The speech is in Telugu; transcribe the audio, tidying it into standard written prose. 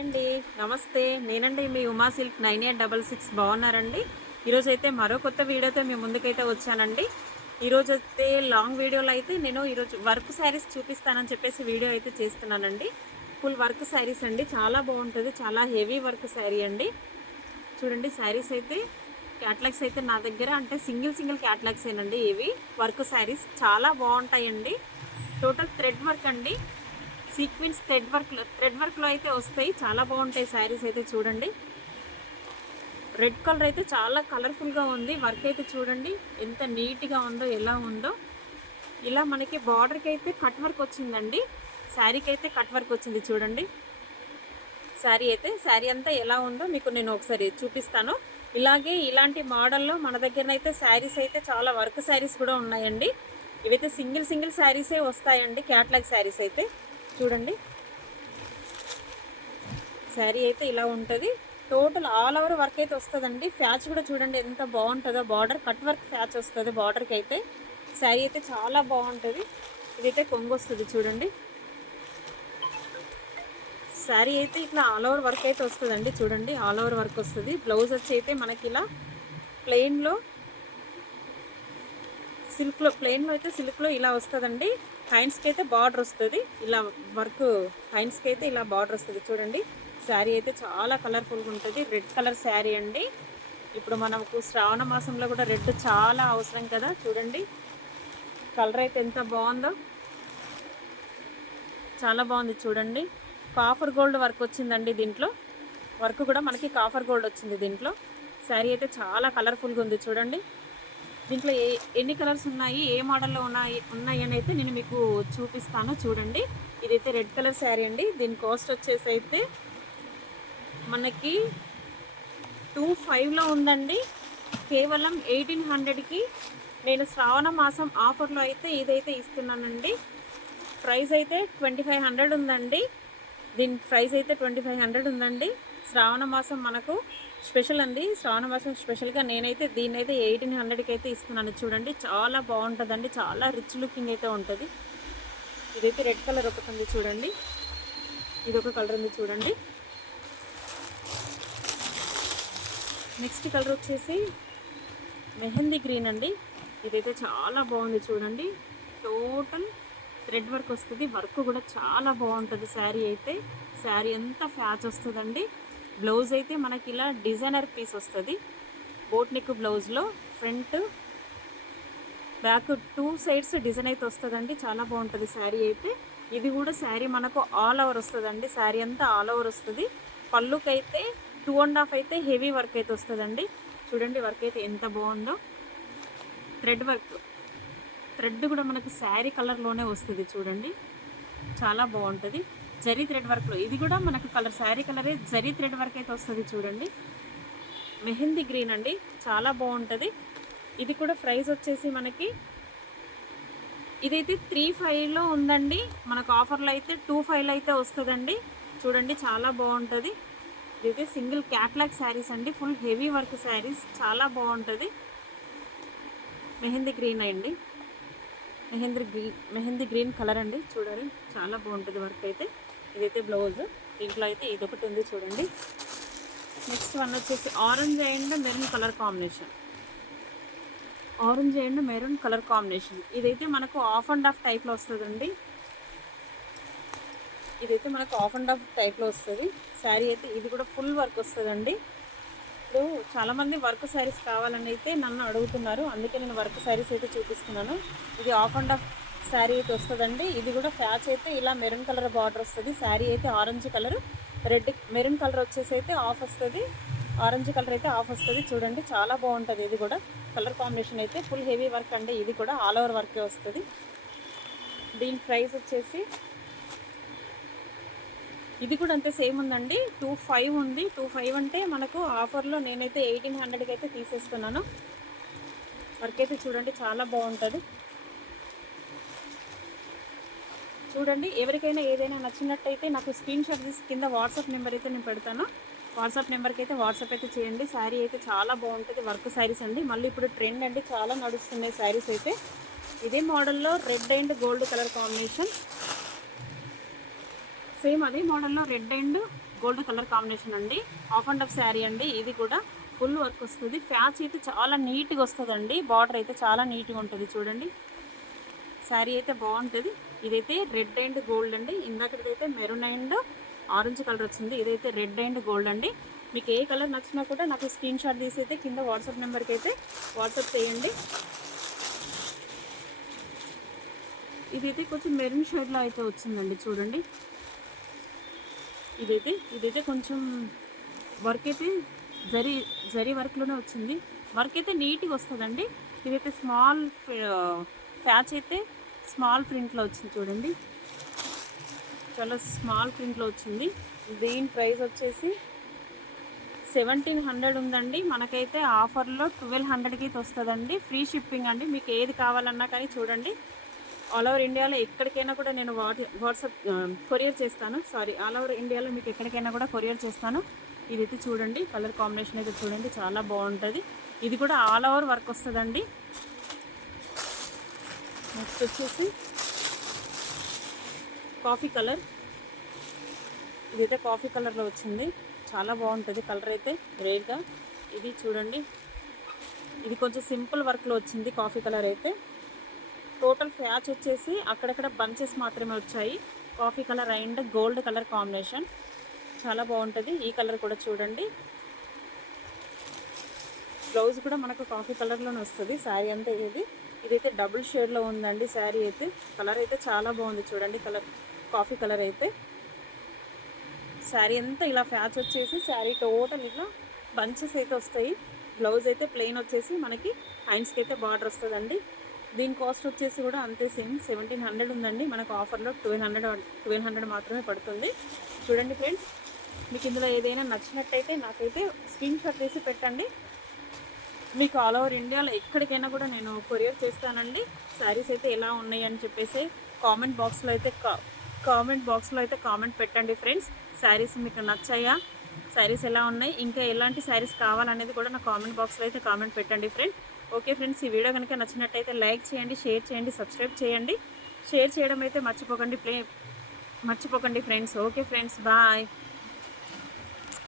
అండి నమస్తే. నేనండి మీ ఉమా సిల్క్ 9866. బాగున్నారండి? ఈరోజైతే మరో కొత్త వీడియోతో మీ ముందుకైతే వచ్చానండి. ఈరోజైతే లాంగ్ వీడియోలో అయితే నేను ఈరోజు వర్క్ శారీస్ చూపిస్తానని చెప్పేసి వీడియో అయితే చేస్తున్నానండి. ఫుల్ వర్క్ శారీస్ అండి, చాలా బాగుంటుంది. చాలా హెవీ వర్క్ శారీ అండి. చూడండి శారీస్ అయితే క్యాటలాగ్స్ అయితే నా దగ్గర అంటే సింగిల్ క్యాటలాగ్స్ ఏనండి. ఇవి వర్క్ శారీస్ చాలా బాగుంటాయండి. టోటల్ థ్రెడ్ వర్క్ అండి. సీక్వెన్స్ థ్రెడ్ వర్క్లో అయితే వస్తాయి. చాలా బాగుంటాయి శారీస్ అయితే. చూడండి రెడ్ కలర్ అయితే చాలా కలర్ఫుల్గా ఉంది. వర్క్ అయితే చూడండి ఎంత నీట్గా ఉందో, ఎలా ఉందో. ఇలా మనకి బార్డర్కి అయితే కట్ వర్క్ వచ్చిందండి. శారీకి అయితే కట్ వర్క్ వచ్చింది. చూడండి శారీ అంతా ఎలా ఉందో మీకు నేను ఒకసారి చూపిస్తాను. ఇలాంటి మోడల్లో మన దగ్గరనైతే శారీస్ అయితే చాలా వర్క్ శారీస్ కూడా ఉన్నాయండి. ఇవైతే సింగిల్ శారీసే వస్తాయండి, క్యాటలాగ్ శారీస్ అయితే. చూడండి శారీ అయితే ఇలా ఉంటుంది. టోటల్ ఆల్ ఓవర్ వర్క్ అయితే వస్తుందండి. ఫ్యాచ్ కూడా చూడండి ఎంత బాగుంటుందో. బార్డర్ కట్ వర్క్ ఫ్యాచ్ వస్తుంది బార్డర్కి అయితే. శారీ అయితే చాలా బాగుంటుంది. ఇదైతే కొంగు వస్తుంది. చూడండి శారీ అయితే ఇట్లా ఆల్ ఓవర్ వర్క్ అయితే వస్తుందండి. చూడండి ఆల్ ఓవర్ వర్క్ వస్తుంది. బ్లౌజ్ వచ్చి అయితే మనకి ఇలా ప్లెయిన్లో సిల్క్లో ఇలా వస్తుందండి. హ్యాండ్స్కి అయితే బార్డర్ వస్తుంది. ఇలా వర్క్ హ్యాండ్స్కి అయితే ఇలా బార్డర్ వస్తుంది. చూడండి శారీ అయితే చాలా కలర్ఫుల్గా ఉంటుంది. రెడ్ కలర్ శారీ అండి. ఇప్పుడు మనకు శ్రావణ మాసంలో కూడా రెడ్ చాలా అవసరం కదా. చూడండి కలర్ అయితే ఎంత బాగుందో, చాలా బాగుంది. చూడండి కాఫర్ గోల్డ్ వర్క్ వచ్చిందండి. దీంట్లో వర్క్ కూడా మనకి కాఫర్ గోల్డ్ వచ్చింది దీంట్లో. శారీ అయితే చాలా కలర్ఫుల్గా ఉంది. చూడండి దీంట్లో ఎన్ని కలర్స్ ఉన్నాయి, ఏ మోడల్లో ఉన్నాయి అని అయితే నేను మీకు చూపిస్తాను. చూడండి ఇదైతే రెడ్ కలర్ శారీ అండి. దీని కాస్ట్ వచ్చేసి అయితే మనకి 2500లో ఉందండి. కేవలం 1800కి నేను శ్రావణ మాసం ఆఫర్లో అయితే ఇదైతే ఇస్తున్నానండి. ప్రైస్ అయితే 2500 ఉందండి. దీని ప్రైస్ అయితే 2500 ఉందండి. శ్రావణ మాసం మనకు స్పెషల్ అండి. శ్రావణ మాసం స్పెషల్గా నేనైతే దీన్ని అయితే 1800కి అయితే ఇస్తున్నాను. చూడండి చాలా బాగుంటుందండి. చాలా రిచ్ లుకింగ్ అయితే ఉంటుంది. ఇదైతే రెడ్ కలర్ ఒకటి ఉంది. చూడండి ఇదొక కలర్ ఉంది. చూడండి నెక్స్ట్ కలర్ వచ్చేసి మెహందీ గ్రీన్ అండి. ఇదైతే చాలా బాగుంది. చూడండి టోటల్ థ్రెడ్ వర్క్ వస్తుంది. వర్క్ కూడా చాలా బాగుంటుంది. శారీ అంతా ఫ్యాచ్ వస్తుందండి. బ్లౌజ్ అయితే మనకి ఇలా డిజైనర్ పీస్ వస్తుంది. బోట్ నెక్ బ్లౌజ్లో ఫ్రంట్ బ్యాక్ 2 సైడ్స్ డిజైన్ అయితే వస్తుందండి. చాలా బాగుంటుంది శారీ అయితే. ఇది కూడా శారీ మనకు ఆల్ ఓవర్ వస్తుందండి. శారీ అంతా ఆల్ ఓవర్ వస్తుంది. పళ్ళుకైతే 2.5 అయితే హెవీ వర్క్ అయితే వస్తుందండి. చూడండి వర్క్ అయితే ఎంత బాగుందో. థ్రెడ్ కూడా మనకు శారీ కలర్లోనే వస్తుంది. చూడండి చాలా బాగుంటుంది. జరీ థ్రెడ్ వర్క్లో ఇది కూడా మనకు శారీ కలరే జరీ థ్రెడ్ వర్క్ అయితే వస్తుంది. చూడండి మెహందీ గ్రీన్ అండి, చాలా బాగుంటుంది. ఇది కూడా ప్రైస్ వచ్చేసి మనకి ఇదైతే 3500లో ఉందండి. మనకు ఆఫర్లో అయితే 2500లో అయితే వస్తుందండి. చూడండి చాలా బాగుంటుంది. ఇదైతే సింగిల్ క్యాట్లాగ్ శారీస్ అండి. ఫుల్ హెవీ వర్క్ శారీస్, చాలా బాగుంటుంది. మెహందీ గ్రీన్ అండి. మెహందీ గ్రీన్ కలర్ అండి. చూడండి చాలా బాగుంటుంది వర్క్ అయితే. ఇదైతే బ్లౌజ్. దీంట్లో అయితే ఇదొకటి ఉంది. చూడండి నెక్స్ట్ వన్ వచ్చేసి orange and maroon colour combination. ఇదైతే మనకు ఆఫ్ అండ్ ఆఫ్ టైప్లో వస్తుందండి. శారీ అయితే ఇది కూడా ఫుల్ వర్క్ వస్తుందండి. ఇప్పుడు చాలామంది వర్క్ శారీస్ కావాలని అయితే నన్ను అడుగుతున్నారు. అందుకే నేను వర్క్ శారీస్ అయితే చూపిస్తున్నాను. ఇది ఆఫ్ అండ్ ఆఫ్ శారీ అయితే వస్తుందండి. ఇది కూడా ఫ్యాచ్ అయితే ఇలా మెరూన్ కలర్ బార్డర్ వస్తుంది. శారీ అయితే ఆరెంజ్ కలర్, మెరూన్ కలర్ వచ్చేసి అయితే ఆఫ్ వస్తుంది. ఆరెంజ్ కలర్ అయితే ఆఫ్ వస్తుంది. చూడండి చాలా బాగుంటుంది. ఇది కూడా కలర్ కాంబినేషన్ అయితే ఫుల్ హెవీ వర్క్ అండి. ఇది కూడా ఆల్ ఓవర్ వర్కే వస్తుంది. దీని ప్రైస్ వచ్చేసి ఇది కూడా అంతే సేమ్ ఉందండి. 2500 ఉంది. 2500 అంటే మనకు ఆఫర్లో నేనైతే 1800కి అయితే తీసేస్తున్నాను. వర్క్ అయితే చూడండి చాలా బాగుంటుంది. చూడండి ఎవరికైనా ఏదైనా నచ్చినట్టయితే నాకు స్క్రీన్ షాట్ తీసి కింద వాట్సాప్ నెంబర్ అయితే నేను పెడతాను. వాట్సాప్ నెంబర్కి అయితే వాట్సాప్ అయితే చేయండి. శారీ అయితే చాలా బాగుంటుంది. వర్క్ శారీస్ అండి. మళ్ళీ ఇప్పుడు ట్రెండ్ అండి, చాలా నడుస్తున్నాయి శారీస్ అయితే. ఇదే మోడల్లో red and gold colour combination. Same అదే మోడల్లో red and gold colour combination అండి. ఆఫ్ అండ్ ఆఫ్ శారీ అండి. ఇది కూడా ఫుల్ వర్క్ వస్తుంది. ఫ్యాచ్ అయితే చాలా నీట్గా వస్తుందండి. బార్డర్ అయితే చాలా నీట్గా ఉంటుంది చూడండి. శారీ అయితే బాగుంటుంది. ఇదైతే రెడ్ అండ్ గోల్డ్ అండి. ఇందాకైతే మెరూన్ అండ్ ఆరెంజ్ కలర్ వచ్చింది. ఇదైతే రెడ్ అండ్ గోల్డ్ అండి. మీకు ఏ కలర్ నచ్చినా కూడా నాకు స్క్రీన్ షాట్ తీసి అయితే కింద వాట్సాప్ నెంబర్కి అయితే వాట్సాప్ చేయండి. ఇదైతే కొంచెం మెరూన్ షేడ్లో అయితే వచ్చిందండి చూడండి. ఇదైతే కొంచెం వర్క్ అయితే జరీ వర్క్లోనే వచ్చింది. వర్క్ అయితే నీట్గా వస్తుందండి. ఇదైతే స్మాల్ ప్యాచ్ అయితే స్మాల్ ప్రింట్లో వచ్చింది చూడండి. చాలా స్మాల్ ప్రింట్లో వచ్చింది. దీని ప్రైస్ వచ్చేసి 1700 ఉందండి. మనకైతే ఆఫర్లో 1200కి అయితే వస్తుందండి. ఫ్రీ షిప్పింగ్ అండి. మీకు ఏది కావాలన్నా కానీ చూడండి, ఆల్ ఓవర్ ఇండియాలో ఎక్కడికైనా కూడా నేను వాట్సాప్ కొరియర్ చేస్తాను. ఆల్ ఓవర్ ఇండియాలో మీకు ఎక్కడికైనా కూడా కొరియర్ చేస్తాను. ఇదైతే చూడండి, కలర్ కాంబినేషన్ అయితే చూడండి, చాలా బాగుంటుంది. ఇది కూడా ఆల్ ఓవర్ వర్క్ వస్తుందండి. నెక్స్ట్ వచ్చేసి కాఫీ కలర్. ఇదైతే కాఫీ కలర్లో వచ్చింది. చాలా బాగుంటుంది కలర్ అయితే రేర్గా. ఇది చూడండి, ఇది కొంచెం సింపుల్ వర్క్లో వచ్చింది కాఫీ కలర్ అయితే. టోటల్ ఫ్యాచ్ వచ్చేసి అక్కడక్కడ బంచెస్ మాత్రమే వచ్చాయి. Coffee colour and gold colour combination చాలా బాగుంటుంది. ఈ కలర్ కూడా చూడండి. బ్లౌజ్ కూడా మనకు కాఫీ కలర్లోనే వస్తుంది. శారీ అంతా ఇదైతే డబుల్ షేడ్లో ఉందండి. శారీ అయితే కలర్ అయితే చాలా బాగుంది చూడండి. కాఫీ కలర్ అయితే శారీ అంతా ఇలా ఫ్యాచ్ వచ్చేసి శారీ టోటల్ ఇలా బంచెస్ అయితే వస్తాయి. బ్లౌజ్ అయితే ప్లెయిన్ వచ్చేసి మనకి హ్యాండ్స్కి అయితే బార్డర్ వస్తుందండి. దీని కాస్ట్ వచ్చేసి కూడా అంతే సేమ్ 1700 ఉందండి. మనకు ఆఫర్లో 1200 మాత్రమే పడుతుంది. చూడండి ఫ్రెండ్స్, మీకు ఇందులో ఏదైనా నచ్చినట్టయితే నాకైతే స్క్రీన్ షాట్ తీసి పెట్టండి. మీకు ఆల్ ఓవర్ ఇండియాలో ఎక్కడికైనా కూడా నేను కొరియర్ చేస్తానండి. శారీస్ అయితే ఎలా ఉన్నాయి అని చెప్పేసి కామెంట్ బాక్స్లో అయితే కామెంట్ పెట్టండి ఫ్రెండ్స్. శారీస్ మీకు నచ్చాయా, శారీస్ ఎలా ఉన్నాయి, ఇంకా ఎలాంటి శారీస్ కావాలనేది కూడా నా కామెంట్ బాక్స్లో అయితే కామెంట్ పెట్టండి ఫ్రెండ్స్. ఓకే ఫ్రెండ్స్, ఈ వీడియో కనుక నచ్చినట్టయితే లైక్ చేయండి, షేర్ చేయండి, సబ్స్క్రైబ్ చేయండి. షేర్ చేయడం అయితే మర్చిపోకండి ఫ్రెండ్స్. Okay friends, bye.